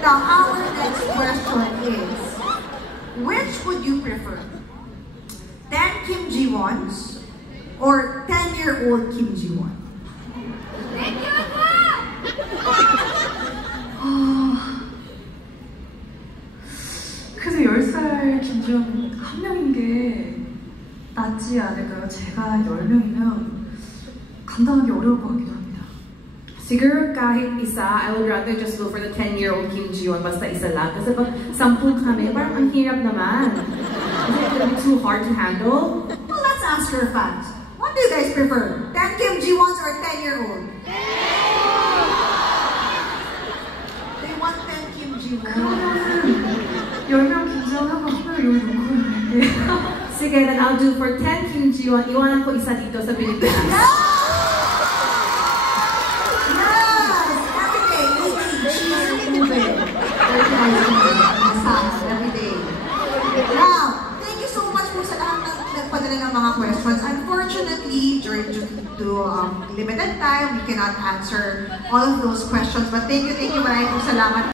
Now, our next question is, which would you prefer? 10 Kim Ji-wons or 10-year-old Kim Ji-won? 그래서 10살 김지원 한 명인 게 낫지 않을까요? 제가 10명이면 감당하기 어려울 것 같기도 합니다. Siguro kahit isa, I would rather just go for the 10-year-old Kim Ji-won basta isa lang. Kasi pag 10 kami, parang ang hirap naman. Is it gonna be too hard to handle? Well, let's ask your fans. What do you guys prefer? 10 Kim Ji-wons or 10-year-old? They want 10 Kim Ji-won. 그러면은 10명 김지원하고 한 명 여기 놓고 있는데 Sige, then I'll do for 10 Kim Ji-won. Iwanan ko isa dito sa Pilipinas. Now, thank you so much po sa lahat ng nagpadala ng mga questions. Unfortunately, due to limited time, we cannot answer all of those questions. But thank you, maraming salamat.